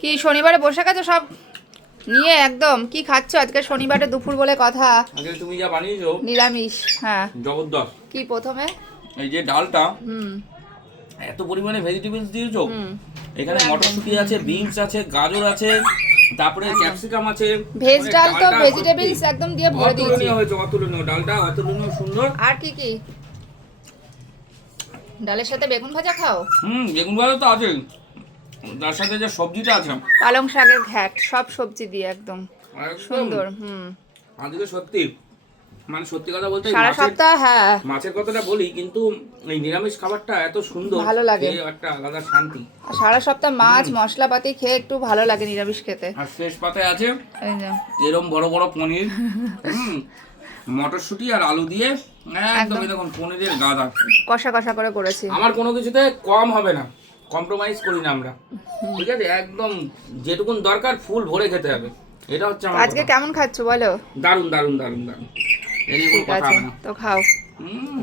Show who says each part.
Speaker 1: কি শনিবারে বসে গেছো সব? নিয়ে একদম কি খাচ্ছ? আজকে শনিবারে দুপুর বলে কথা।
Speaker 2: আগে তুমি যা বানিয়েছো
Speaker 1: নিরামিষ হ্যাঁ।
Speaker 2: জবরদস্ত।
Speaker 1: কি প্রথমে?
Speaker 2: এই যে ডালটা
Speaker 1: হুম।
Speaker 2: এত পরিমাণে ভেজিটেবলস দিয়েছ? এখানে মটরশুঁটি আছে বিনস আছে গাজর আছে তারপরে ক্যাপসিকাম আছে।
Speaker 1: ভেজ
Speaker 2: মানে
Speaker 1: ডাল তো ভেজিটেবলস একদম দিয়ে ভরে দিয়েছি।
Speaker 2: অতুলনীয় হয়েছে অতুলনীয়। ডালটা অতুলনীয় সুন্দর।
Speaker 1: আর কি কি? ডালের সাথে বেগুন ভাজা খাও?
Speaker 2: হুম বেগুন ভাজা তো আছে তার সাথে যে সবজিটা আছে
Speaker 1: পালং শাকের ঘ্যাট সব সবজি দিয়ে একদম। সুন্দর হুম।
Speaker 2: আজকে সত্যি মানে সত্যি কথা বলতে
Speaker 1: সারা সপ্তাহ হ্যাঁ।
Speaker 2: মাছের কথাটা বলি কিন্তু এই নিরামিষ খাবারটা এত সুন্দর
Speaker 1: ভালো লাগে।
Speaker 2: একটা আলাদা শান্তি।
Speaker 1: সারা সপ্তাহ মাছ মশলাপাতি খেয়ে একটু ভালো লাগে নিরামিষ খেতে।
Speaker 2: আর শেষ পাতায় আছে এরম বড় বড় পনির মটরশুঁটি আর আলু দিয়ে একদম দেখুন পনিরের গাদা।
Speaker 1: কষা কষা করে করেছি।
Speaker 2: আমার কোনো কিছুতে কম হবে না। কম্প্রোমাইজ করি না আমরা। ঠিক আছে? একদম যেটুকুন দরকার ফুল ভরে খেতে হবে। এটা হচ্ছে আমার
Speaker 1: আজকে কেমন খাচ্ছো বলো?
Speaker 2: দারুণ দারুণ দারুণ দারুণ এর কোনো কথা না।
Speaker 1: তো খাও।
Speaker 2: হুম